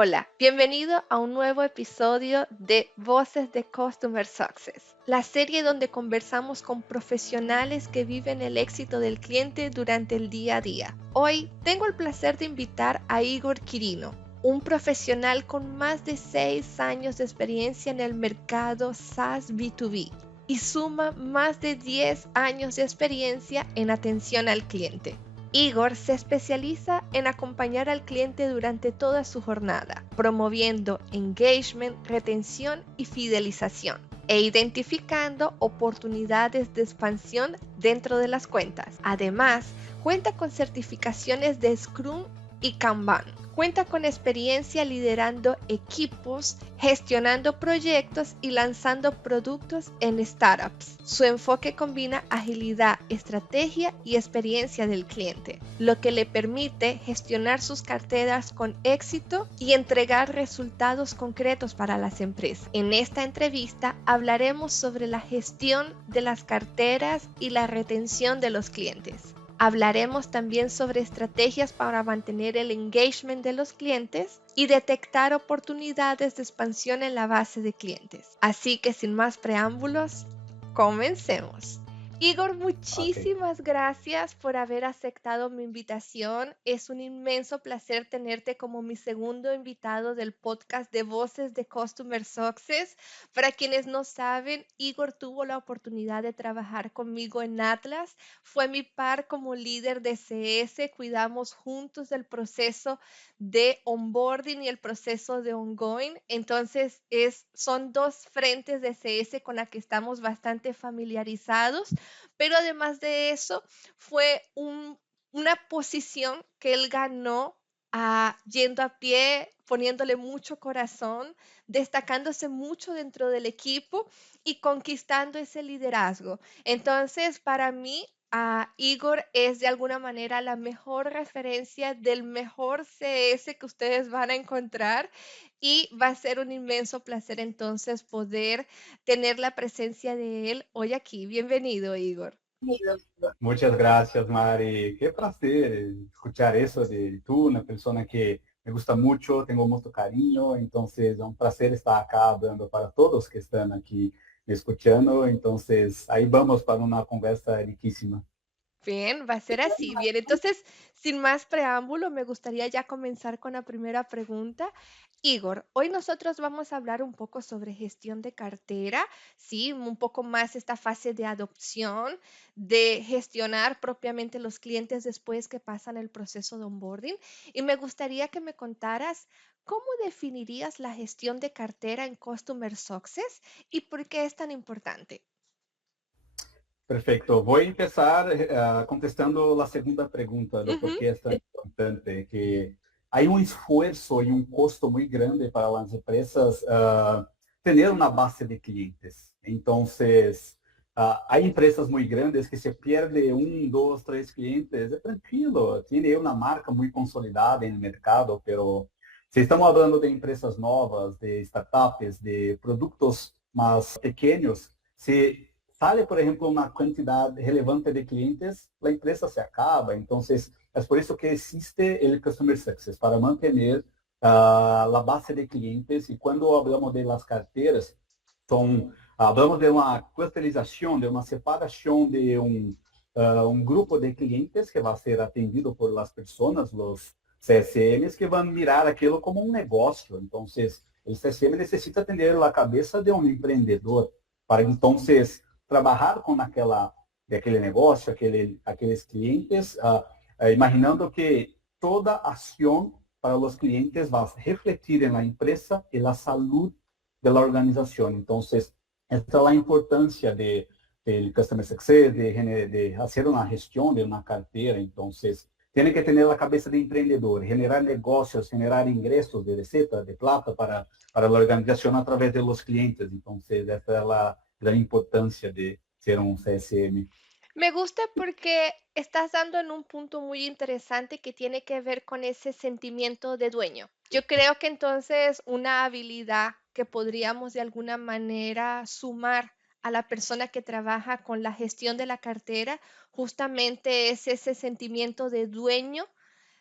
Hola, bienvenido a un nuevo episodio de Voces de Customer Success, la serie donde conversamos con profesionales que viven el éxito del cliente durante el día a día. Hoy tengo el placer de invitar a Igor Quirino, un profesional con más de 6 años de experiencia en el mercado SaaS B2B y suma más de 10 años de experiencia en atención al cliente. Igor se especializa en acompañar al cliente durante toda su jornada, promoviendo engagement, retención y fidelización, e identificando oportunidades de expansión dentro de las cuentas. Además, cuenta con certificaciones de Scrum y Kanban. Cuenta con experiencia liderando equipos, gestionando proyectos y lanzando productos en startups. Su enfoque combina agilidad, estrategia y experiencia del cliente, lo que le permite gestionar sus carteras con éxito y entregar resultados concretos para las empresas. En esta entrevista hablaremos sobre la gestión de las carteras y la retención de los clientes. Hablaremos también sobre estrategias para mantener el engagement de los clientes y detectar oportunidades de expansión en la base de clientes. Así que sin más preámbulos, comencemos. Igor, Ok. muchísimas gracias por haber aceptado mi invitación. Es un inmenso placer tenerte como mi segundo invitado del podcast de Voces de Customer Success. Para quienes no saben, Igor tuvo la oportunidad de trabajar conmigo en Atlas. Fue mi par como líder de CS. Cuidamos juntos el proceso de onboarding y el proceso de ongoing. Entonces, son dos frentes de CS con la que estamos bastante familiarizados, pero además de eso, fue una posición que él ganó yendo a pie, poniéndole mucho corazón, destacándose mucho dentro del equipo y conquistando ese liderazgo. Entonces, para mí, Igor es de alguna manera la mejor referencia del mejor CS que ustedes van a encontrar y va a ser un inmenso placer entonces poder tener la presencia de él hoy aquí. Bienvenido, Igor. Muchas gracias, Mari. Qué placer escuchar eso de tú, una persona que me gusta mucho, tengo mucho cariño, entonces es un placer estar acá hablando para todos que están aquí escuchando. Entonces, ahí vamos para una conversa riquísima. Bien, va a ser así. Bien, entonces, sin más preámbulo, me gustaría ya comenzar con la primera pregunta. Igor, hoy nosotros vamos a hablar un poco sobre gestión de cartera, sí, un poco más esta fase de adopción, de gestionar propiamente los clientes después que pasan el proceso de onboarding. Y me gustaría que me contaras cómo definirías la gestión de cartera en Customer Success y por qué es tan importante. Perfecto. Voy a empezar contestando la segunda pregunta de por Ujú. qué es tan importante, que hay un esfuerzo y un costo muy grande para las empresas tener una base de clientes. Entonces, hay empresas muy grandes que se pierde un, dos, tres clientes, es tranquilo, tiene una marca muy consolidada en el mercado, pero si estamos hablando de empresas nuevas, de startups, de productos más pequeños, se sale, por ejemplo, una cantidad relevante de clientes, la empresa se acaba. Entonces, es por eso que existe el Customer Success, para mantener la base de clientes. Y cuando hablamos de las carteras, hablamos de una clusterización, de una separación de un grupo de clientes que va a ser atendido por las personas, los CSMs, que van a mirar aquello como un negocio. Entonces, el CSM necesita tener la cabeza de un emprendedor para entonces trabalhar com aquele negócio, aqueles clientes, imaginando que toda ação para os clientes vai refletir na empresa e na saúde da organização. Então, esta é a importância de Customer Success, de fazer uma gestão de uma carteira. Então, tem que ter a cabeça de empreendedor, generar negócios, generar ingressos de receita, de plata para a organização através de los clientes. Então, essa é a gran importancia de ser un CSM. Me gusta porque estás dando en un punto muy interesante que tiene que ver con ese sentimiento de dueño. Yo creo que entonces una habilidad que podríamos de alguna manera sumar a la persona que trabaja con la gestión de la cartera justamente es ese sentimiento de dueño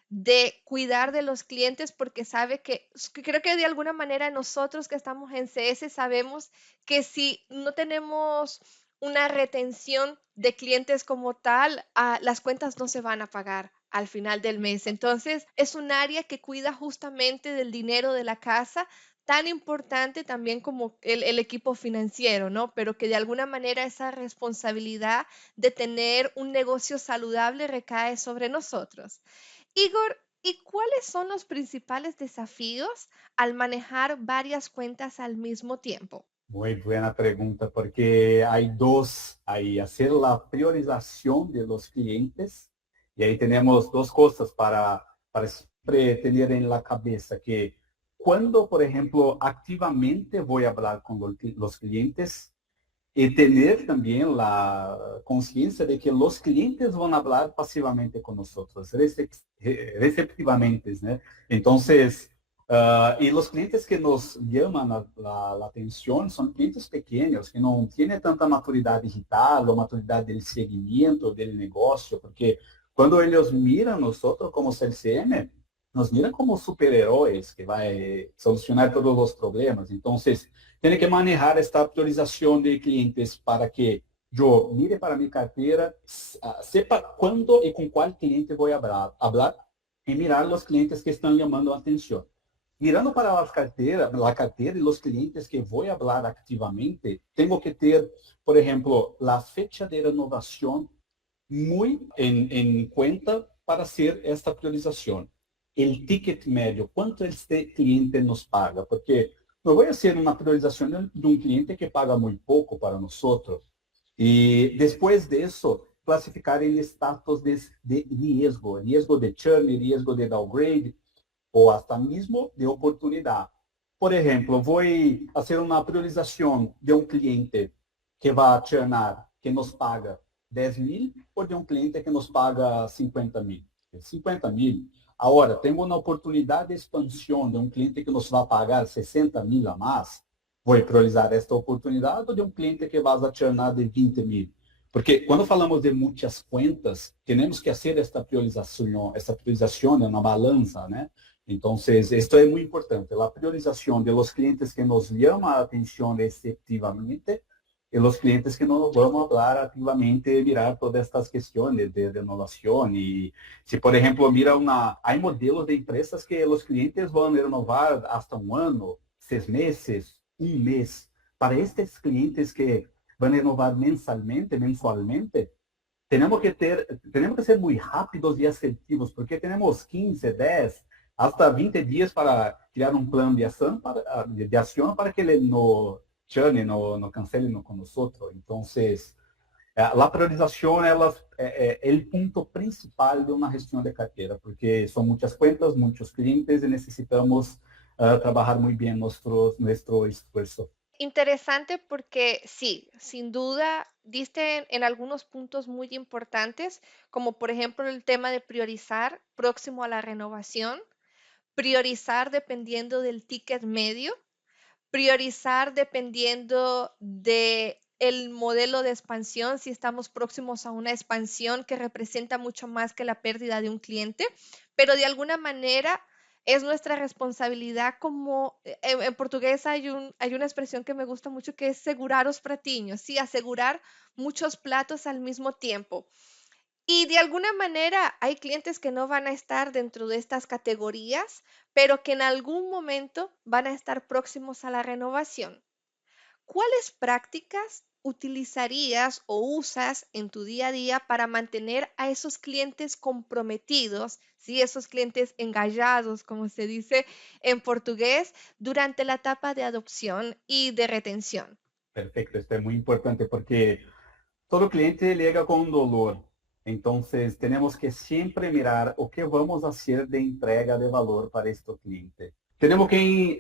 de cuidar de los clientes porque sabe que creo que de alguna manera nosotros que estamos en CS sabemos que si no tenemos una retención de clientes como tal, las cuentas no se van a pagar al final del mes. Entonces, es un área que cuida justamente del dinero de la casa, tan importante también como el equipo financiero, ¿no? Pero que de alguna manera esa responsabilidad de tener un negocio saludable recae sobre nosotros. Igor, ¿y cuáles son los principales desafíos al manejar varias cuentas al mismo tiempo? Muy buena pregunta, porque hay dos, hay hacer la priorización de los clientes, y ahí tenemos dos cosas para siempre tener en la cabeza, que cuando, por ejemplo, activamente voy a hablar con los clientes, y tener también la conciencia de que los clientes van a hablar pasivamente con nosotros, receptivamente, ¿no? Entonces, y los clientes que nos llaman la atención son clientes pequeños, que no tienen tanta maturidad digital o maturidad del seguimiento del negocio, porque cuando ellos miran nosotros como CLCM, nos miran como superhéroes que va a solucionar todos los problemas. Entonces, tiene que manejar esta priorización de clientes para que yo mire para mi cartera, sepa cuándo y con cuál cliente voy a hablar y mirar los clientes que están llamando la atención. Mirando para la cartera y los clientes que voy a hablar activamente, tengo que ter, por ejemplo, la fecha de renovación muy en cuenta para hacer esta priorización. El ticket medio, ¿cuánto este cliente nos paga? Porque no voy a hacer una priorización de un cliente que paga muy poco para nosotros. Y después de eso, clasificar el estatus de riesgo de churn, riesgo de downgrade, o hasta mismo de oportunidad. Por ejemplo, voy a hacer una priorización de un cliente que va a churnar, que nos paga 10.000, o de un cliente que nos paga 50.000. 50.000. Ahora, tengo una oportunidad de expansión de un cliente que nos va a pagar 60.000 a más. Voy a priorizar esta oportunidad, o de un cliente que va a churnar de 20.000. Porque cuando falamos de muchas cuentas, tenemos que hacer esta priorización en una balanza, ¿no? Entonces, esto es muy importante, la priorización de los clientes que nos llaman la atención efectivamente y los clientes que no vamos a hablar activamente, mirar todas estas cuestiones de renovación. Y si, por ejemplo, hay modelos de empresas que los clientes van a renovar hasta un año, 6 meses, un mes. Para estos clientes que van a renovar mensualmente, tenemos que ser muy rápidos y asertivos, porque tenemos 15, 10, hasta 20 días para crear un plan de acción para que ele no churne, no cancele con nosotros. Entonces, la priorización es el punto principal de una gestión de cartera, porque son muchas cuentas, muchos clientes y necesitamos trabajar muy bien nuestro esfuerzo. Interesante porque sí, sin duda diste en algunos puntos muy importantes, como por ejemplo el tema de priorizar próximo a la renovación, priorizar dependiendo del ticket medio, priorizar dependiendo de el modelo de expansión, si estamos próximos a una expansión que representa mucho más que la pérdida de un cliente, pero de alguna manera es nuestra responsabilidad como en portugués hay una expresión que me gusta mucho que es segurar os pratinhos, sí, asegurar muchos platos al mismo tiempo. Y de alguna manera hay clientes que no van a estar dentro de estas categorías, pero que en algún momento van a estar próximos a la renovación. ¿Cuáles prácticas utilizarías o usas en tu día a día para mantener a esos clientes comprometidos, sí, esos clientes engallados, como se dice en portugués, durante la etapa de adopción y de retención? Perfecto, esto es muy importante porque todo cliente llega con un dolor. Entonces, tenemos que siempre mirar o que vamos a hacer de entrega de valor para este cliente. Tenemos que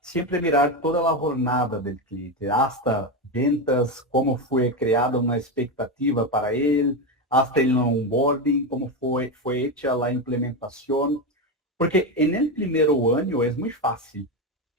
siempre mirar toda la jornada del cliente, hasta ventas, cómo fue creada una expectativa para él, hasta el onboarding, cómo fue hecha la implementación. Porque en el primer año es muy fácil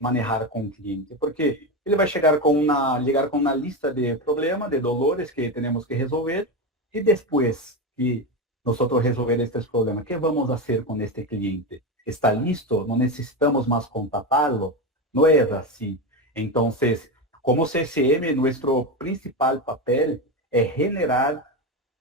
manejar con cliente, porque ele vai llegar con una lista de problemas, de dolores que tenemos que resolver, y después que nosotros resolver estes problemas. ¿Qué vamos a hacer con este cliente? ¿Está listo? ¿No necesitamos más contratarlo? No es así. Entonces, como CCM, nuestro principal papel es generar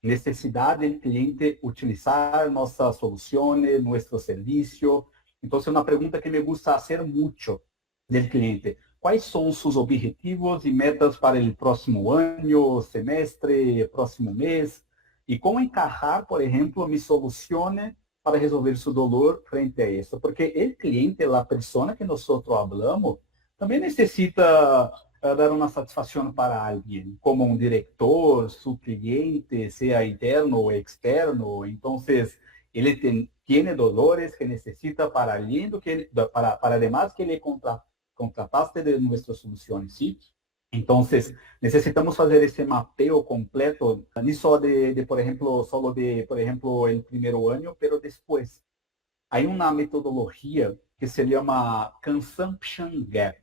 necesidad del cliente utilizar nuestras soluciones, nuestro servicio. Entonces, una pregunta que me gusta hacer mucho del cliente: ¿cuáles son sus objetivos y metas para el próximo año, semestre, próximo mes? Y cómo encajar, por ejemplo, mis soluciones para resolver su dolor frente a eso. Porque el cliente, la persona que nosotros hablamos, también necesita dar una satisfacción para alguien, como un director, su cliente, sea interno o externo. Entonces, él tiene dolores que necesita para alguien, para además que le contrataste de nuestras soluciones, ¿sí? Entonces, necesitamos hacer ese mapeo completo, no solo por ejemplo, el primer año, pero después. Hay una metodología que se llama Consumption Gap.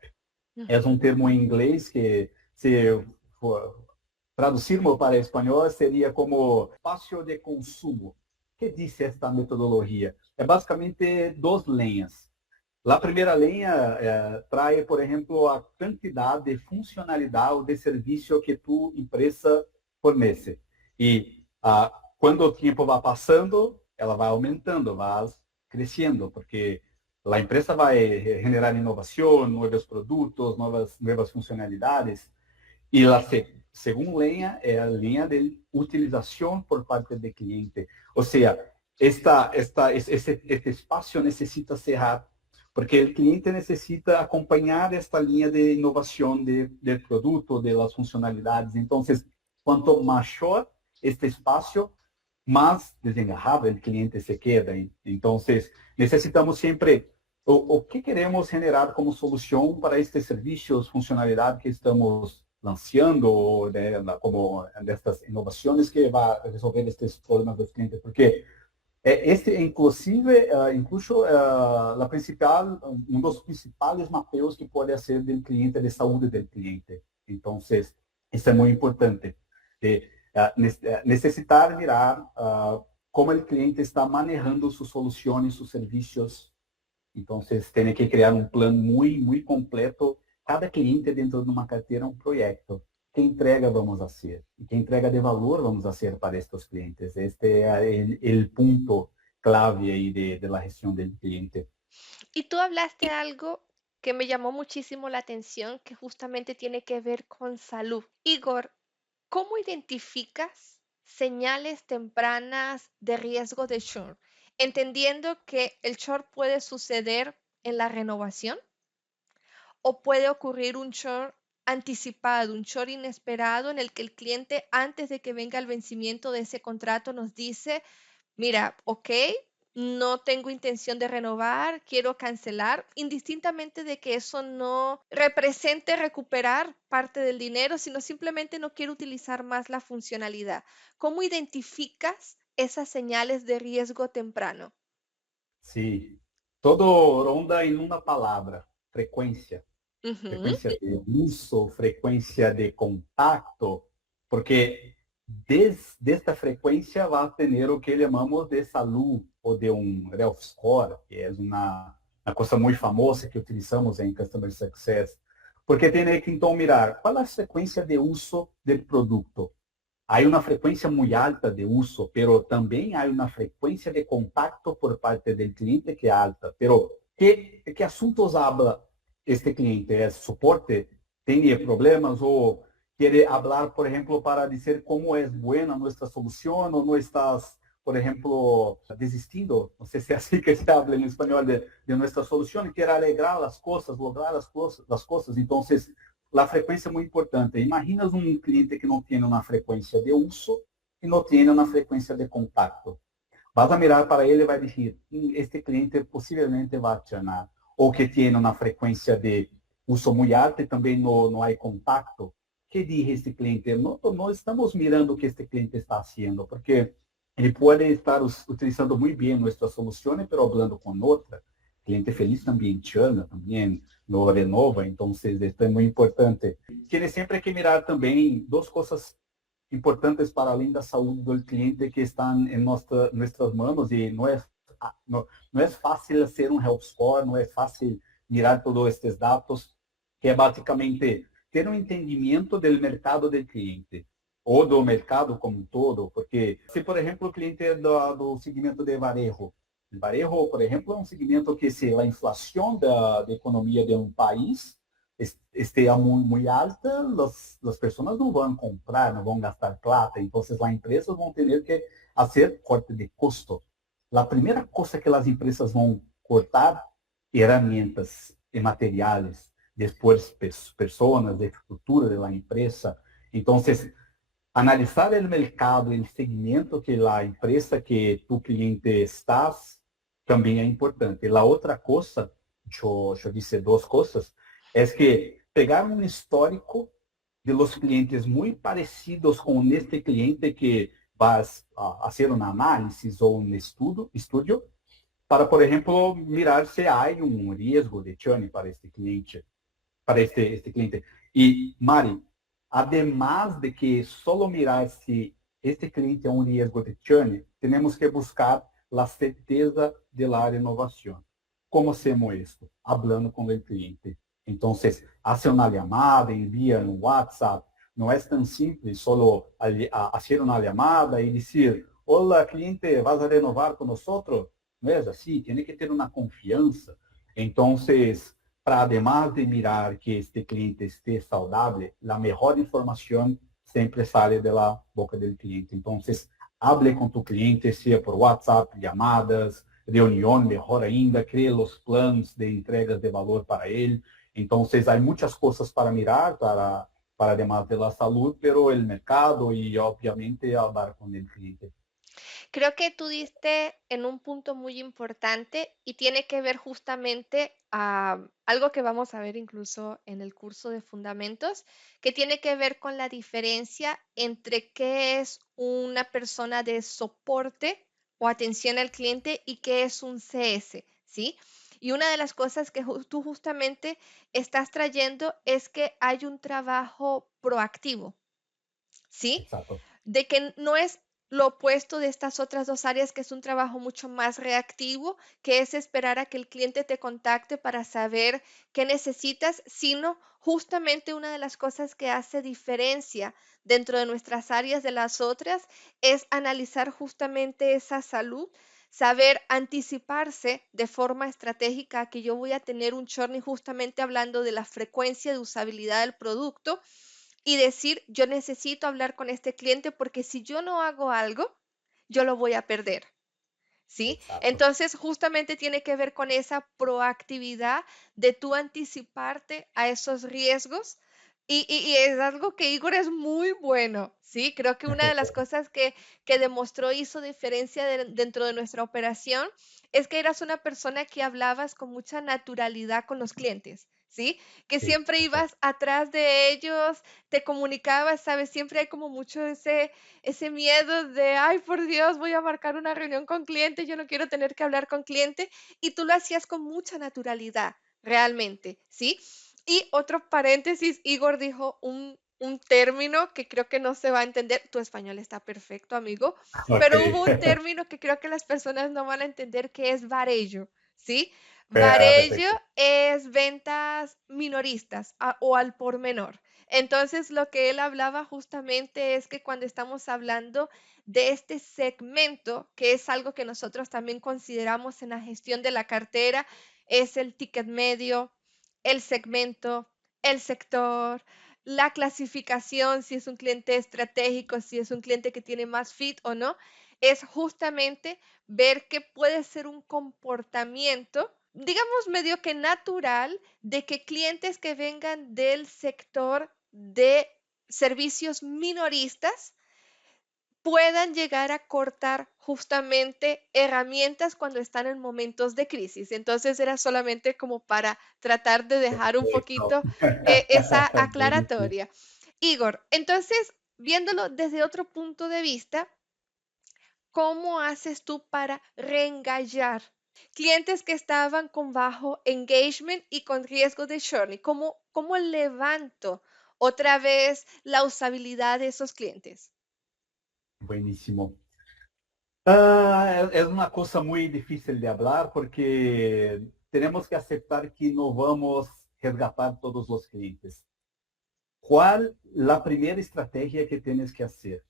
Es un termo en inglés que, se traducirlo para español, sería como espacio de consumo. ¿Qué dice esta metodología? Es básicamente dos linhas. La primera línea trae, por ejemplo, a cantidad de funcionalidad o de servicio que tu empresa fornece. Y cuando el tiempo va pasando, ela va aumentando, va creciendo, porque la empresa va a generar innovación, nuevos productos, nuevas funcionalidades. Y la segunda línea es la línea de utilización por parte del cliente. O sea, este espacio necesita cerrar, porque el cliente necesita acompañar esta línea de innovación del producto, de las funcionalidades. Entonces, cuanto mayor este espacio, más desengarrado el cliente se queda. Entonces, necesitamos siempre o que queremos generar como solução para estes serviços, funcionalidade que estamos lançando, né, como destas inovações que vai resolver estes problemas dos clientes, porque este, inclusive, incluso la principal, um dos principais mapeos que pode ser do cliente, de saúde do cliente. Então, isso é muito importante. Necessitar mirar como o cliente está manejando suas soluções, seus serviços. Entonces, tiene que crear un plan muy, muy completo. Cada cliente dentro de una cartera un proyecto. ¿Qué entrega vamos a hacer? ¿Y qué entrega de valor vamos a hacer para estos clientes? Este es el punto clave ahí de la gestión del cliente. Y tú hablaste algo que me llamó muchísimo la atención, que justamente tiene que ver con salud. Igor, ¿cómo identificas señales tempranas de riesgo de churn? Entendiendo que el churn puede suceder en la renovación o puede ocurrir un churn anticipado, un churn inesperado en el que el cliente antes de que venga el vencimiento de ese contrato nos dice, mira, ok, no tengo intención de renovar, quiero cancelar, indistintamente de que eso no represente recuperar parte del dinero, sino simplemente no quiero utilizar más la funcionalidad. ¿Cómo identificas esas señales de riesgo temprano? Sí, todo ronda en una palabra: frecuencia. Ujú. Frecuencia de uso, frecuencia de contacto, porque desde esta frecuencia va a tener o que llamamos de salud o de un Health Score, que es una cosa muy famosa que utilizamos en Customer Success, porque tiene que entonces mirar cuál es la frecuencia de uso del producto. Hay una frecuencia muy alta de uso, pero también hay una frecuencia de contacto por parte del cliente que es alta. Pero, ¿qué asuntos habla este cliente? ¿Es soporte? ¿Tiene problemas? ¿O quiere hablar, por ejemplo, para decir cómo es buena nuestra solución? ¿O no estás, por ejemplo, desistindo? No sé si es así que se habla en español de nuestra solución. Y quiere alegrar las cosas, lograr las cosas. Entonces, la frecuencia es muy importante. Imaginas un cliente que no tiene una frecuencia de uso y no tiene una frecuencia de contacto. Vas a mirar para ele e vai dizer, este cliente possivelmente vai acionar. Ou que tem uma frequência de uso muito alta e também não há contato. Que diz este cliente? Não estamos mirando o que este cliente está fazendo, porque ele pode estar utilizando muito bem nossa solução, mas falando com outra. O cliente feliz também chama, também no renova, então isso é muito importante. Tiene sempre que mirar também duas coisas importantes para além da saúde do cliente que estão em nossas mãos e não é fácil ser um health score, não é fácil mirar todos estes dados, que é basicamente ter um entendimento do mercado do cliente ou do mercado como um todo, porque se, por exemplo, o cliente é do segmento de varejo, o varejo, por exemplo, é um segmento que se a inflação da economia de um país esteja muito alta, as pessoas não vão comprar, não vão gastar plata, então as empresas vão ter que fazer corte de custo. A primeira coisa que as empresas vão cortar, herramientas e materiais, depois pessoas, de estrutura da empresa. Então, analisar o mercado, o segmento que a empresa que tu cliente estás, também é importante. A outra coisa, eu disse duas coisas, é que pegar um histórico de los clientes muito parecidos com este cliente que vas a fazer uma análise ou um estudo, para, por exemplo, mirar se há um risco de churn para este cliente, para este cliente. E, Mari, además de que solo mirar se este cliente é um risco de churn, temos que buscar a certeza de la renovação. Como hacemos isso? Hablando com o cliente. Então, hace uma chamada, envia um WhatsApp. Não é tão simples solo fazer uma chamada e dizer: Olá, cliente, vas a renovar com nós? Não é assim, tem que ter uma confiança. Então, para además de mirar que este cliente esté saudável, a melhor informação sempre sai da boca do cliente. Então, hable com tu cliente, seja por WhatsApp, chamadas, reunião, melhor ainda, crie os planos de entregas de valor para ele. Então, há muitas coisas para mirar, para además de la salud, pero el mercado y obviamente hablar con el cliente. Creo que tú diste en un punto muy importante y tiene que ver justamente algo que vamos a ver incluso en el curso de fundamentos, que tiene que ver con la diferencia entre qué es una persona de soporte o atención al cliente y qué es un CS, ¿sí? Y una de las cosas que tú justamente estás trayendo es que hay un trabajo proactivo, ¿sí? Exacto. De que no es lo opuesto de estas otras 2 áreas, que es un trabajo mucho más reactivo, que es esperar a que el cliente te contacte para saber qué necesitas, sino justamente una de las cosas que hace diferencia dentro de nuestras áreas de las otras es analizar justamente esa salud, saber anticiparse de forma estratégica a que yo voy a tener un churn, y justamente hablando de la frecuencia de usabilidad del producto, y decir, yo necesito hablar con este cliente porque si yo no hago algo, yo lo voy a perder. ¿Sí? Exacto. Entonces, justamente tiene que ver con esa proactividad de tú anticiparte a esos riesgos. Y es algo que Igor es muy bueno, ¿sí? Creo que una de las cosas que demostró, hizo diferencia dentro de nuestra operación, es que eras una persona que hablabas con mucha naturalidad con los clientes, ¿sí? Que Sí, siempre exacto. ibas atrás de ellos, te comunicabas, ¿sabes? Siempre hay como mucho ese miedo de, ay, por Dios, voy a marcar una reunión con cliente, yo no quiero tener que hablar con cliente, y tú lo hacías con mucha naturalidad, realmente, ¿sí? Y otro paréntesis, Igor dijo un término que creo que no se va a entender, tu español está perfecto, amigo, Ok. pero hubo un término que creo que las personas no van a entender, que es varejo, ¿sí? Varejo Perfecto. es ventas minoristas o al por menor. Entonces, lo que él hablaba justamente es que cuando estamos hablando de este segmento, que es algo que nosotros también consideramos en la gestión de la cartera, es el ticket medio, el segmento, el sector, la clasificación, si es un cliente estratégico, si es un cliente que tiene más fit o no, es justamente ver que puede ser un comportamiento, digamos, medio que natural, de que clientes que vengan del sector de servicios minoristas puedan llegar a cortar justamente herramientas cuando están en momentos de crisis. Entonces era solamente como para tratar de dejar un Perfecto. poquito esa Buenísimo. aclaratoria. Igor, entonces, viéndolo desde otro punto de vista, ¿cómo haces tú para reengallar clientes que estaban con bajo engagement y con riesgo de churn? ¿Cómo levanto otra vez la usabilidad de esos clientes? Buenísimo. Es una cosa muy difícil de hablar porque tenemos que aceptar que no vamos a resgatar todos los clientes. ¿Cuál la primera estrategia que tienes que hacer?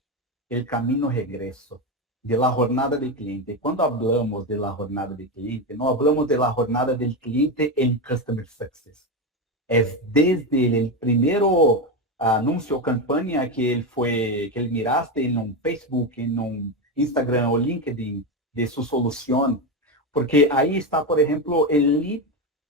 El camino regreso de la jornada del cliente. Cuando hablamos de la jornada del cliente, no hablamos de la jornada del cliente en Customer Success. Es desde el primero anuncio o campaña que él miraste en un Facebook, en un Instagram o LinkedIn de su solución, porque ahí está, por ejemplo, el lead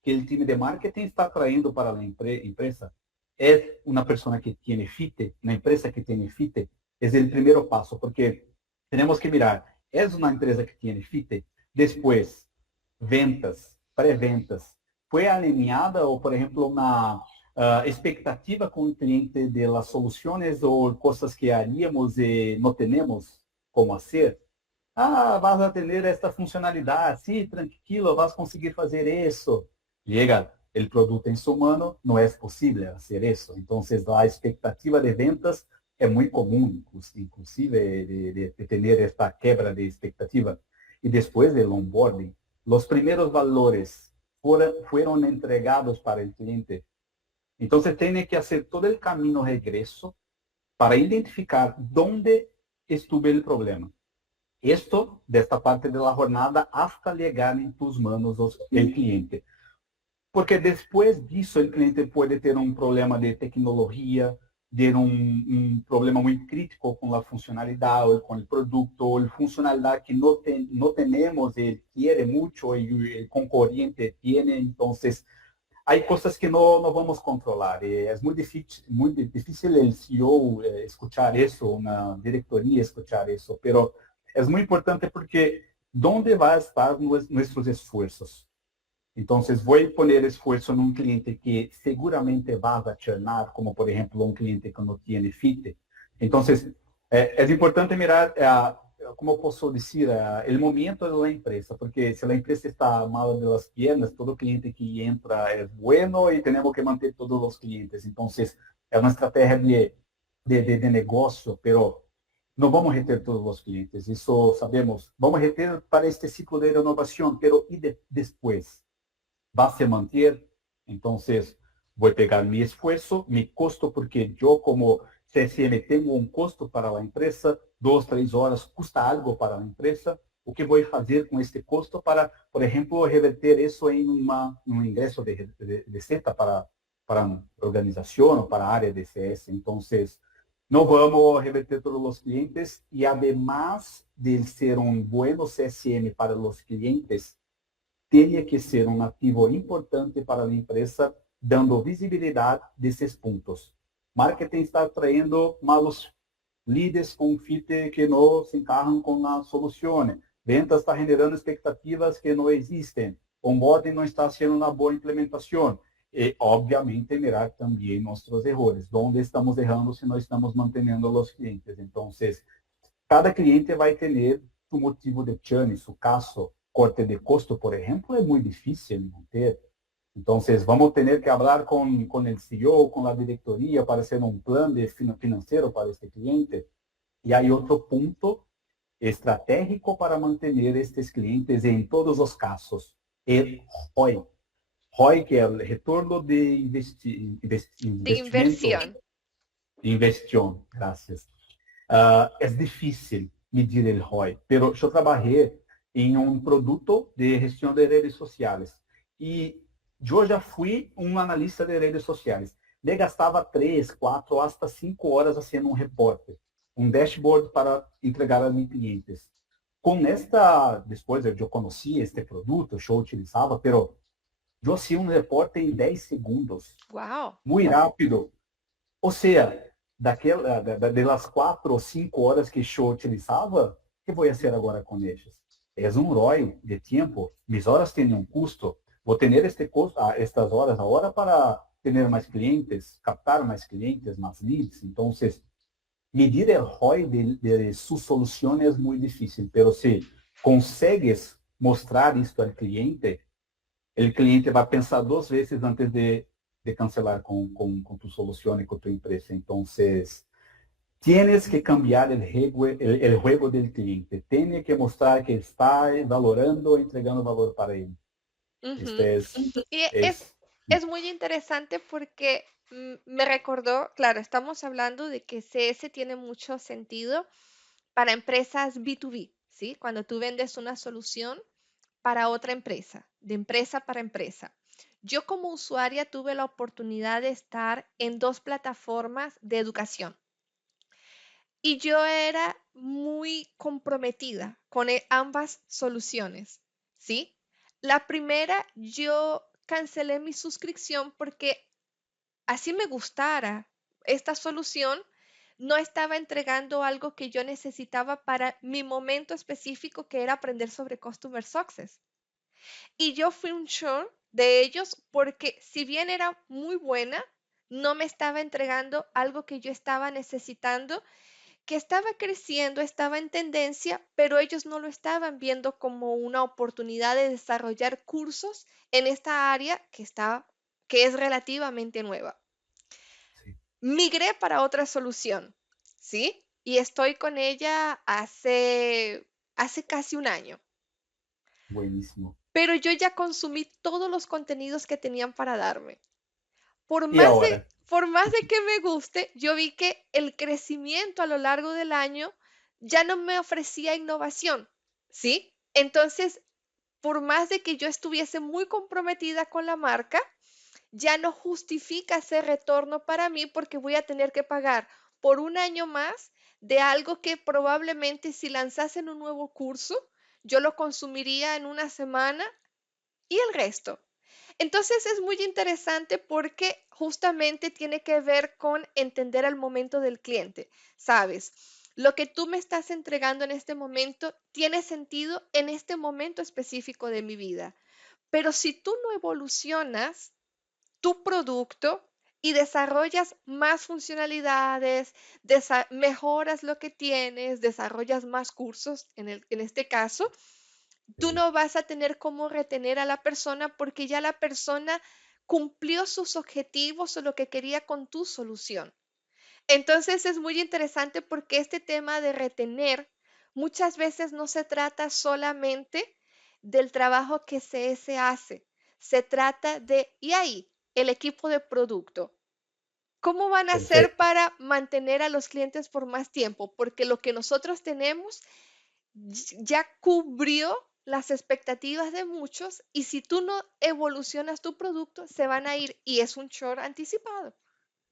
que el time de marketing está trayendo para la empresa. Es una persona que tiene FITE, una empresa que tiene FITE, es el primer paso, porque tenemos que mirar, es una empresa que tiene FITE, después, ventas, pré-ventas, foi alinhada ou, por exemplo, uma expectativa com o cliente de las soluções ou coisas que haríamos e não temos como fazer? Vas a ter esta funcionalidade, sim, tranquilo, vas conseguir fazer isso. Llega o produto em sua mano, não é possível fazer isso. Então, a expectativa de ventas é muito comum, inclusive, de ter esta quebra de expectativa. E depois do onboarding, os primeiros valores fueron entregados para el cliente. Entonces tiene que hacer todo el camino regreso para identificar dónde estuvo el problema. Esto, de esta parte de la jornada, hasta llegar en tus manos el cliente. Porque después disso, el cliente puede tener un problema de tecnología, ter um problema muito crítico com a funcionalidade, ou com o produto, ou funcionalidade que não temos, ele quer muito e o concorrente tem, então, há coisas que não vamos controlar. É muito difícil o CEO escuchar isso, na diretoria escuchar isso, mas é muito importante porque onde vai estar nossos esforços? Entonces, voy a poner esfuerzo en un cliente que seguramente va a churnar, como por ejemplo un cliente que no tiene FITE. Entonces, es importante mirar, como puedo decir, el momento de la empresa, porque si la empresa está mal de las piernas, todo cliente que entra es bueno y tenemos que mantener todos los clientes. Entonces, es una estrategia de negocio, pero no vamos a reter todos los clientes, eso sabemos. Vamos a reter para este ciclo de renovación, pero ¿y después? Va a se manter. Entonces, voy a pegar mi esfuerzo, mi costo, porque yo como CSM tengo un costo para la empresa, 2, 3 horas custa algo para la empresa. O que voy a hacer con este costo para, por ejemplo, reverter eso en un ingreso de receita para organización o para área de CS. Entonces, no vamos a reverter todos los clientes y además de ser un bueno CSM para los clientes, teria que ser um ativo importante para a empresa, dando visibilidade desses pontos. Marketing está atraindo malos líderes com FITE que não se encarram com a solução. Ventas está generando expectativas que não existem. Onboarding não está sendo uma boa implementação. E, obviamente, mirar também nossos erros. Onde estamos errando se não estamos mantendo os clientes. Então, cada cliente vai ter um motivo de churn, su caso. Corte de costo, por ejemplo, es muy difícil manter. Entonces, vamos a tener que hablar con el CEO, con la directoría para hacer un plan financiero para este cliente. Y hay otro punto estratégico para mantener estos clientes en todos los casos, el ROI. ROI, que es el retorno de investimento. Inversión, gracias. Es difícil medir el ROI, pero yo trabajé em um produto de gestão de redes sociais. E eu já fui um analista de redes sociais. Eu gastava 3, 4, hasta 5 horas fazendo um reporte, um dashboard para entregar a meus clientes. Com depois eu conheci este produto, eu utilizava, pero eu hacía um reporte em 10 segundos. Wow. Muito rápido. Ou seja, das 4 ou 5 horas que eu utilizava, o que vou fazer agora com eles? É um ROI de tempo. Mis horas têm um custo. Vou ter este custo, estas horas agora para ter mais clientes, captar mais clientes, mais leads. Então, medir o ROI de sua solução é muito difícil. Mas se consegues mostrar isto ao cliente, o cliente vai pensar 2 vezes antes de cancelar com tu solução e com tu empresa. Então, tienes que cambiar el juego del cliente. Tiene que mostrar que está valorando, entregando valor para él. Ujú. Este Y es, es muy interesante porque me recordó, claro, estamos hablando de que CS tiene mucho sentido para empresas B2B, ¿sí? Cuando tú vendes una solución para otra empresa, de empresa para empresa. Yo como usuaria tuve la oportunidad de estar en dos plataformas de educación y yo era muy comprometida con ambas soluciones, ¿sí? La primera, yo cancelé mi suscripción porque así me gustara esta solución, no estaba entregando algo que yo necesitaba para mi momento específico, que era aprender sobre Customer Success. Y yo fui un short de ellos porque si bien era muy buena, no me estaba entregando algo que yo estaba necesitando, que estaba creciendo, estaba en tendencia, pero ellos no lo estaban viendo como una oportunidad de desarrollar cursos en esta área que es relativamente nueva. sí, Migré para otra solución, ¿sí? Y estoy con ella hace casi un año. buenísimo. Pero yo ya consumí todos los contenidos que tenían para darme. Por Y más ahora, de, por más de que me guste, yo vi que el crecimiento a lo largo del año ya no me ofrecía innovación, ¿sí? Entonces, por más de que yo estuviese muy comprometida con la marca, ya no justifica ese retorno para mí porque voy a tener que pagar por un año más de algo que probablemente si lanzasen un nuevo curso, yo lo consumiría en una semana y el resto. Entonces es muy interesante porque justamente tiene que ver con entender el momento del cliente, ¿sabes? Lo que tú me estás entregando en este momento tiene sentido en este momento específico de mi vida. Pero si tú no evolucionas tu producto y desarrollas más funcionalidades, mejoras lo que tienes, desarrollas más cursos en este caso, tú eh, no vas a tener cómo retener a la persona porque ya la persona cumplió sus objetivos o lo que quería con tu solución. Entonces es muy interesante porque este tema de retener muchas veces no se trata solamente del trabajo que CS hace, se trata de, y ahí, el equipo de producto. ¿Cómo van a hacer perfecto. para mantener a los clientes por más tiempo? Porque lo que nosotros tenemos ya cubrió las expectativas de muchos y si tú no evolucionas tu producto, se van a ir y es un short anticipado.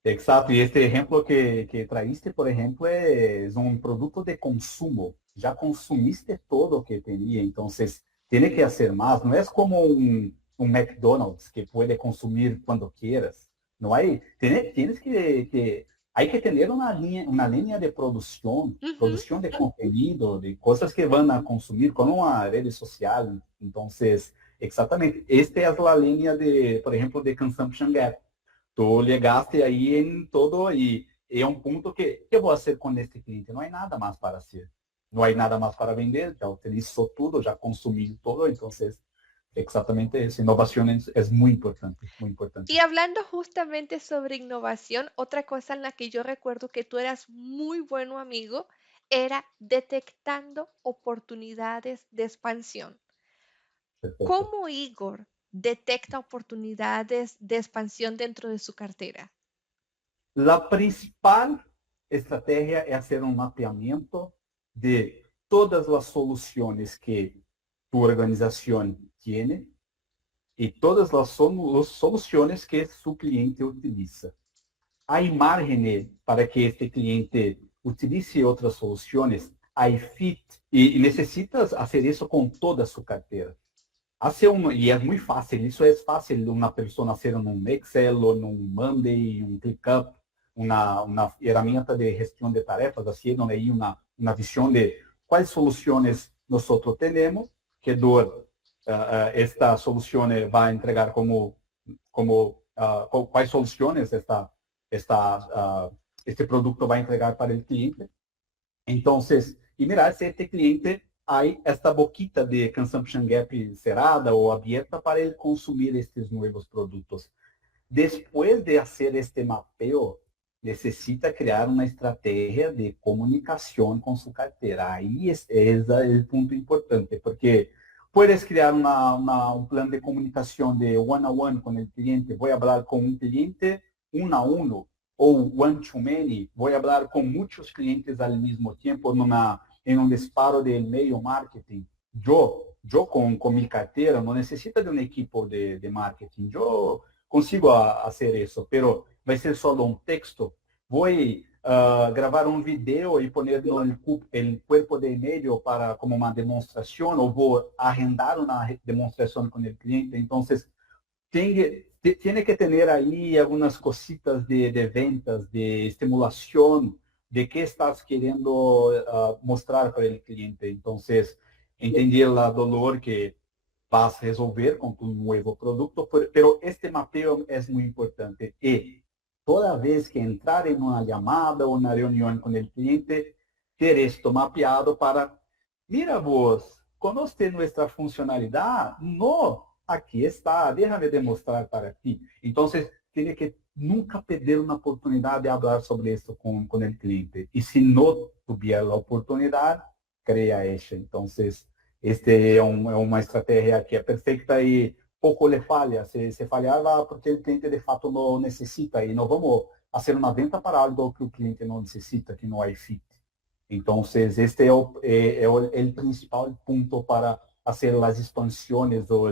Exacto, y este ejemplo que traíste, por ejemplo, es un producto de consumo. Ya consumiste todo que tenía, entonces tiene que hacer más. No es como un McDonald's que puede consumir cuando quieras. No hay, tienes hay que tener una línea de producción, Ujú. producción de contenido, de cosas que van a consumir con una red social. Entonces, exactamente, esta es la línea de, por ejemplo, de consumption gap. Tú llegaste ahí en todo y es un punto que, ¿qué voy a hacer con este cliente? No hay nada más para hacer. No hay nada más para vender, ya utilizó todo, ya consumí todo, entonces exactamente eso. Innovación es muy importante, muy importante. Y hablando justamente sobre innovación, otra cosa en la que yo recuerdo que tú eras muy bueno amigo era detectando oportunidades de expansión. Perfecto. ¿Cómo Igor detecta oportunidades de expansión dentro de su cartera? La principal estrategia es hacer un mapeamiento de todas las soluciones que tu organización tiene y todas las soluciones que su cliente utiliza. Hay margen para que este cliente utilice otras soluciones, hay fit, y necesitas hacer eso con toda su cartera. Y es muy fácil, eso es fácil una persona hacer en un Excel o en un Monday, un ClickUp, una herramienta de gestión de tarefas, haciendo ahí una visión de cuáles soluciones nosotros tenemos, que esta solución va a entregar cuáles soluciones este producto va a entregar para el cliente. Entonces, y mirar si este cliente hay esta boquita de consumption gap cerrada o abierta para ele consumir estes nuevos produtos. Después de hacer este mapeo, necesita crear una estrategia de comunicación con su cartera. Ahí es el punto importante, porque puedes crear un plan de comunicación de one-on-one con el cliente. Voy a hablar con un cliente uno a uno o one-to-many. Voy a hablar con muchos clientes al mismo tiempo en un disparo de email marketing. Yo con mi cartera no necesito de un equipo de marketing. Yo consigo hacer eso, pero vai ser solo un texto. Voy a grabar un video y ponerlo en el cuerpo de medio para como una demostración o voy a agendar una demostración con el cliente. Entonces, tiene que tener ahí algunas cositas de ventas, de estimulación, de qué estás queriendo mostrar para el cliente. Entonces, entender la dolor que vas a resolver con tu nuevo producto, pero este mapeo es muy importante. Y toda vez que entrar en una llamada o una reunión con el cliente, ter esto mapeado para, mira vos, ¿conoce nuestra funcionalidad? No, aquí está, déjame demostrar para ti. Entonces, tiene que nunca perder una oportunidad de hablar sobre esto con el cliente. Y si no tuviera la oportunidad, crea ella. Entonces, este uma estratégia que é perfeita e pouco lhe falha. Se falhar, vai porque o cliente de fato não necessita e não vamos fazer uma venda para algo que o cliente não necessita, que não é fit. Então, este é o principal ponto para fazer as expansões ou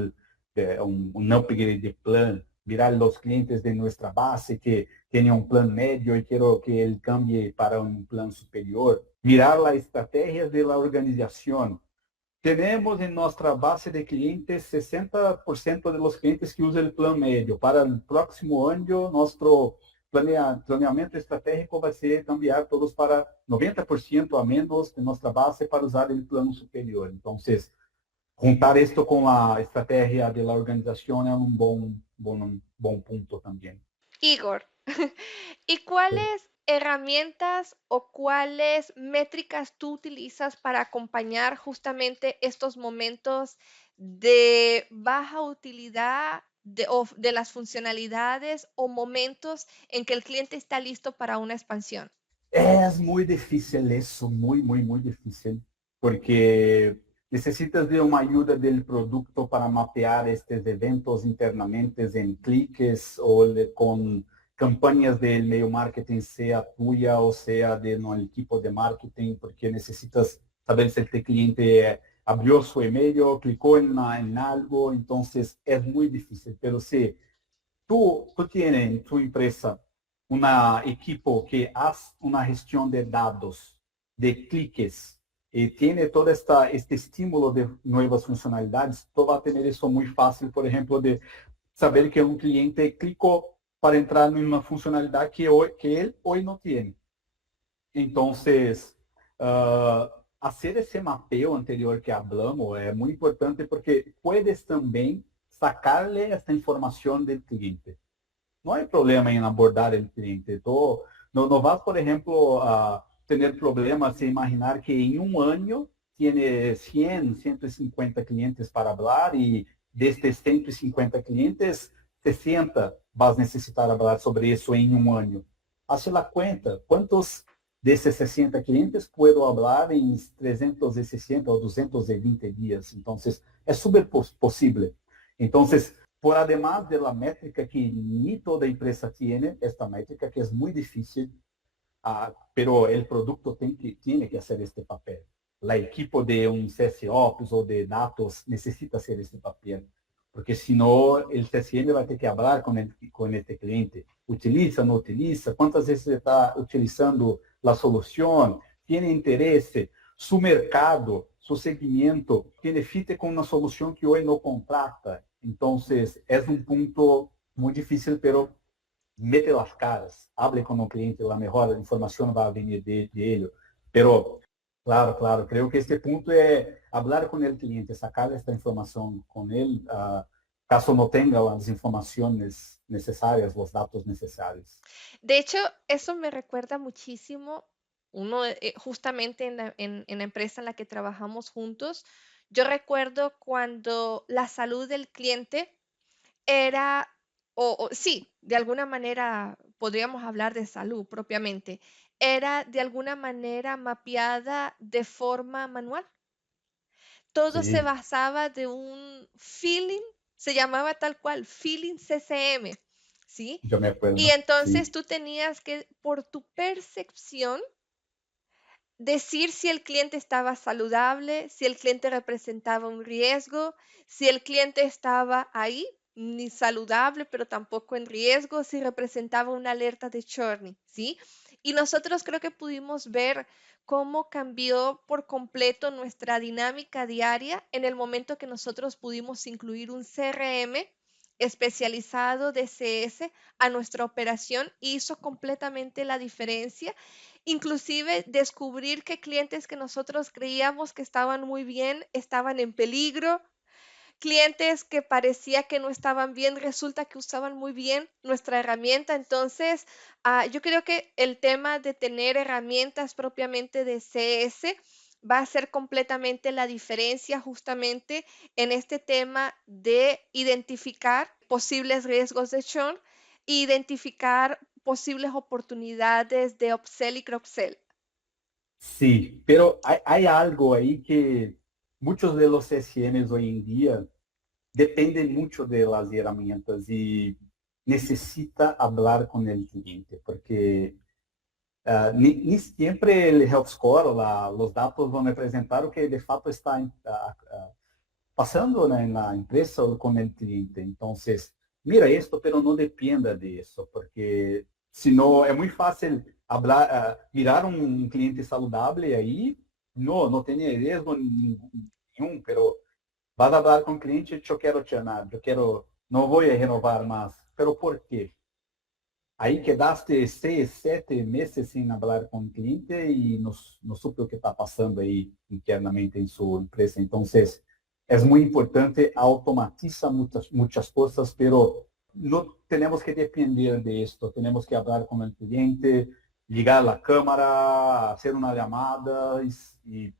um upgrade de plan, virar os clientes de nossa base que têm um plano médio e quero que ele cambie para um plano superior, mirar a estratégia da organização. Tenemos en nuestra base de clientes 60% de los clientes que usan el plan medio. Para el próximo año, nuestro planeamiento estratégico va a ser cambiar todos para 90% a menos de nuestra base para usar el plano superior. Entonces, juntar esto con la estrategia de la organización es un buen punto también. Igor, ¿y cuáles herramientas o cuáles métricas tú utilizas para acompañar justamente estos momentos de baja utilidad de las funcionalidades o momentos en que el cliente está listo para una expansión? Es muy difícil eso, muy difícil, porque necesitas de una ayuda del producto para mapear estos eventos internamente en cliques o con campañas del medio marketing, sea tuya o sea de no equipo de marketing, porque necesitas saber si el cliente abrió su email, clicó en algo, entonces es muy difícil, pero sí. Tú tienes en tu empresa un equipo que hace una gestión de datos, de cliques, y tiene todo este estímulo de nuevas funcionalidades, tú vas a tener eso muy fácil, por ejemplo, de saber que un cliente clicó para entrar en una funcionalidad que él hoy no tiene. Entonces, hacer ese mapeo anterior que hablamos es muy importante porque puedes también sacarle esta información del cliente. No hay problema en abordar el cliente. No vas, por ejemplo, a tener problemas en imaginar que en un año tiene 100, 150 clientes para hablar y de estos 150 clientes, 60 vas a necesitar hablar sobre eso en un año. Hace la cuenta, ¿cuántos de esos 60 clientes puedo hablar en 360 o 220 días? Entonces, es súper posible. Entonces, por además de la métrica que ni toda empresa tiene, esta métrica que es muy difícil, pero el producto tiene que hacer este papel. La equipo de un CSOps o de datos necesita hacer este papel, porque si no, el CSM va a tener que hablar con este cliente. ¿Utiliza, no utiliza? ¿Cuántas veces está utilizando la solución? ¿Tiene interés? Su mercado, su seguimiento, tiene fit con una solución que hoy no contrata. Entonces, es un punto muy difícil, pero mete las caras, hable con el cliente, la mejor información va a venir de ello. Pero, claro, creo que este punto es hablar con el cliente, sacar esta información con él, caso no tenga las informaciones necesarias, los datos necesarios. De hecho, eso me recuerda muchísimo, justamente en la empresa en la que trabajamos juntos, yo recuerdo cuando la salud del cliente era o sí, de alguna manera podríamos hablar de salud propiamente, era de alguna manera mapeada de forma manual. Todo se Sí, basaba de un feeling, se llamaba tal cual, feeling CCM, ¿sí? yo me Y acuerdo, entonces sí. tú tenías que, por tu percepción, decir si el cliente estaba saludable, si el cliente representaba un riesgo, si el cliente estaba ahí, ni saludable, pero tampoco en riesgo, si representaba una alerta de churning, ¿sí? Y nosotros creo que pudimos ver cómo cambió por completo nuestra dinámica diaria en el momento que nosotros pudimos incluir un CRM especializado de CS a nuestra operación. Hizo completamente la diferencia. Inclusive descubrir que clientes que nosotros creíamos que estaban muy bien, estaban en peligro, clientes que parecía que no estaban bien, resulta que usaban muy bien nuestra herramienta. Entonces, yo creo que el tema de tener herramientas propiamente de CS va a ser completamente la diferencia justamente en este tema de identificar posibles riesgos de churn e identificar posibles oportunidades de upsell y cross-sell. Sí, pero hay algo ahí que muchos de los CSMs hoy en día dependen mucho de las herramientas y necesita hablar con el cliente, porque ni siempre el health score, los datos van a representar o que de fato está pasando en la empresa o con el cliente. Entonces, mira esto, pero no dependa de eso, porque si no, es muy fácil hablar, mirar un cliente saludable ahí, no tiene riesgo nenhum, pero vas a hablar con el cliente, yo quiero llenar, yo quiero, no voy a renovar más. ¿Pero por qué? Ahí quedaste 6, 7 meses sin hablar con el cliente y no supe o que está pasando ahí internamente en su empresa. Entonces, es muy importante, automatiza muchas cosas, pero no tenemos que depender de esto. Tenemos que hablar con el cliente, ligar la cámara, hacer una llamada y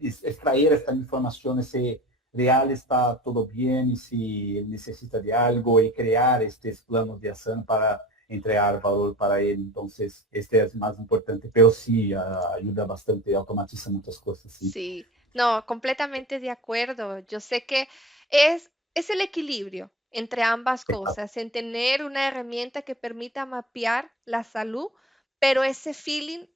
extraer estas informaciones si real está todo bien y si él necesita de algo y crear estos planos de acción para entregar valor para él. Entonces, este es más importante, pero sí ayuda bastante, automatiza muchas cosas, sí. Sí, no, completamente de acuerdo. Yo sé que es el equilibrio entre ambas Exacto. cosas, en tener una herramienta que permita mapear la salud, pero ese feeling,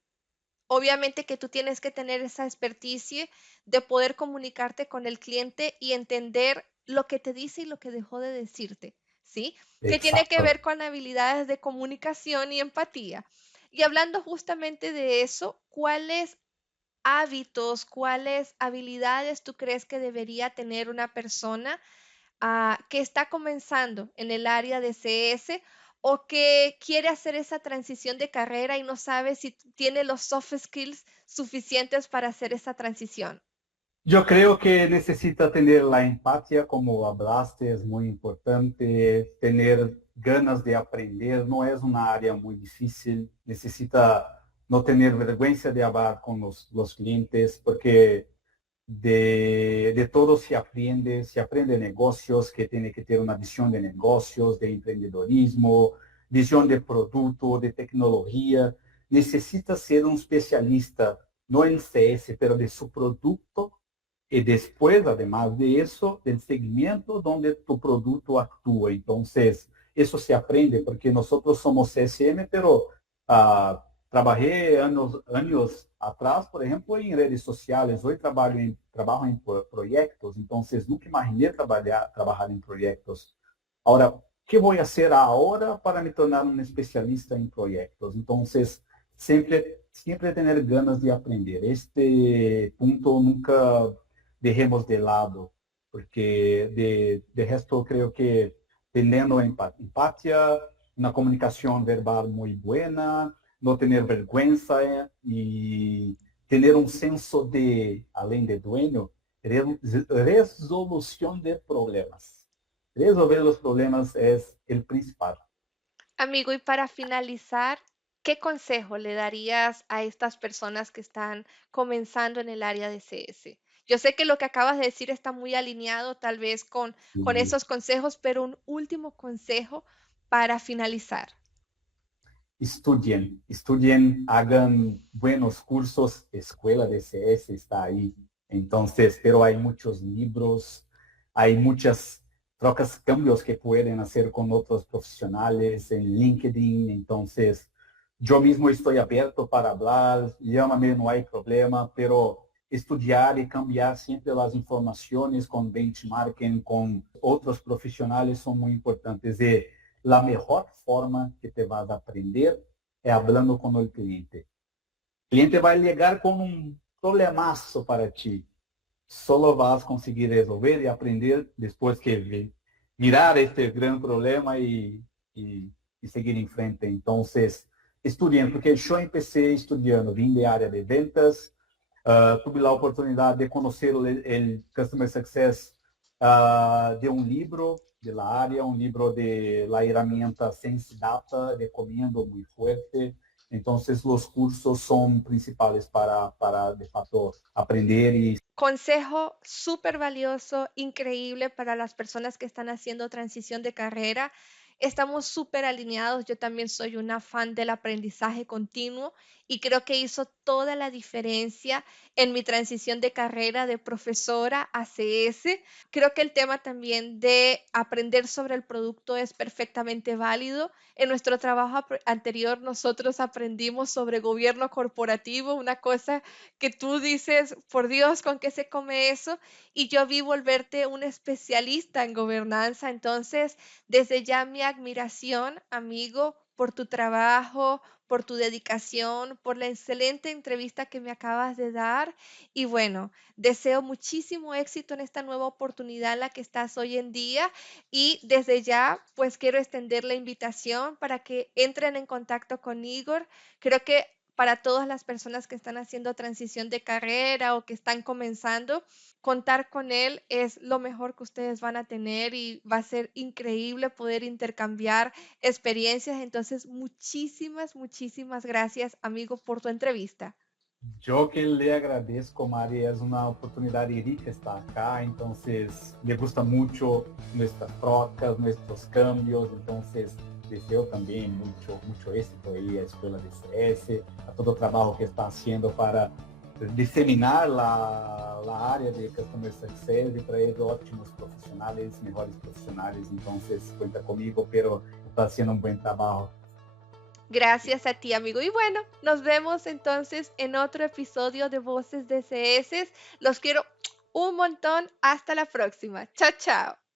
obviamente que tú tienes que tener esa experticia de poder comunicarte con el cliente y entender lo que te dice y lo que dejó de decirte, ¿sí? Que tiene que Exacto. ver con habilidades de comunicación y empatía. Y hablando justamente de eso, ¿cuáles hábitos, cuáles habilidades tú crees que debería tener una persona que está comenzando en el área de CS o que quiere hacer esa transición de carrera y no sabe si tiene los soft skills suficientes para hacer esa transición? Yo creo que necesita tener la empatía, como hablaste, es muy importante, tener ganas de aprender, no es una área muy difícil, necesita no tener vergüenza de hablar con los clientes, porque de todo se aprende negocios, que tiene que tener una visión de negocios, de emprendedorismo, visión de producto, de tecnología. Necesita ser un especialista, no en CS, pero de su producto y después, además de eso, del segmento donde tu producto actúa. Entonces, eso se aprende porque nosotros somos CSM, pero trabajé años atrás, por ejemplo, en redes sociales. Hoy trabajo en proyectos, entonces nunca imaginé trabajar en proyectos. Ahora, ¿qué voy a hacer ahora para me tornar un especialista en proyectos? Entonces, siempre tener ganas de aprender. Este punto nunca dejemos de lado, porque de resto creo que teniendo empatía, una comunicación verbal muy buena, no tener vergüenza y tener un senso de, além de dueño, resolución de problemas. Resolver los problemas es el principal. Amigo, y para finalizar, ¿qué consejo le darías a estas personas que están comenzando en el área de CS? Yo sé que lo que acabas de decir está muy alineado tal vez con Y esos consejos, pero un último consejo para finalizar. Estudien, hagan buenos cursos, Escuela de CS está ahí. Entonces, pero hay muchos libros, hay muchas trocas, cambios que pueden hacer con otros profesionales en LinkedIn. Entonces, yo mismo estoy abierto para hablar, llámame, no hay problema, pero estudiar y cambiar siempre las informaciones con benchmarking, con otros profesionales son muy importantes. La mejor forma que te vas a aprender es hablando con el cliente. El cliente va a llegar con un problemazo para ti. Solo vas a conseguir resolver y aprender después que mirar este gran problema y seguir en frente. Entonces, estudien, porque yo empecé estudiando, vim de área de ventas, tuve la oportunidad de conocer el Customer Success de un libro de la área, un libro de la herramienta Sense Data, recomiendo muy fuerte. Entonces, los cursos son principales para de facto, aprender y Consejo súper valioso, increíble para las personas que están haciendo transición de carrera. Estamos súper alineados. Yo también soy una fan del aprendizaje continuo y creo que hizo toda la diferencia en mi transición de carrera de profesora a CS. Creo que el tema también de aprender sobre el producto es perfectamente válido. En nuestro trabajo anterior nosotros aprendimos sobre gobierno corporativo, una cosa que tú dices, por Dios, ¿con qué se come eso? Y yo vi volverte un especialista en gobernanza. Entonces, desde ya mi admiración, amigo, por tu trabajo, por tu dedicación, por la excelente entrevista que me acabas de dar. Y bueno, deseo muchísimo éxito en esta nueva oportunidad en la que estás hoy en día. Y desde ya, pues quiero extender la invitación para que entren en contacto con Igor. Creo que para todas las personas que están haciendo transición de carrera o que están comenzando, contar con él es lo mejor que ustedes van a tener y va a ser increíble poder intercambiar experiencias. Entonces, muchísimas, muchísimas gracias, amigo, por tu entrevista. yo que le agradezco, Mari, es una oportunidad rica estar acá, entonces me gusta mucho nuestras trocas, nuestros cambios, entonces deseo también mucho éxito ahí a Escuela de CS, a todo el trabajo que está haciendo para diseminar la área de Customer Success y traer ótimos profesionales, mejores profesionales, entonces cuenta conmigo, pero está haciendo un buen trabajo. Gracias a ti, amigo. Y bueno, nos vemos entonces en otro episodio de Voces de CS. Los quiero un montón. Hasta la próxima. Chao, chao.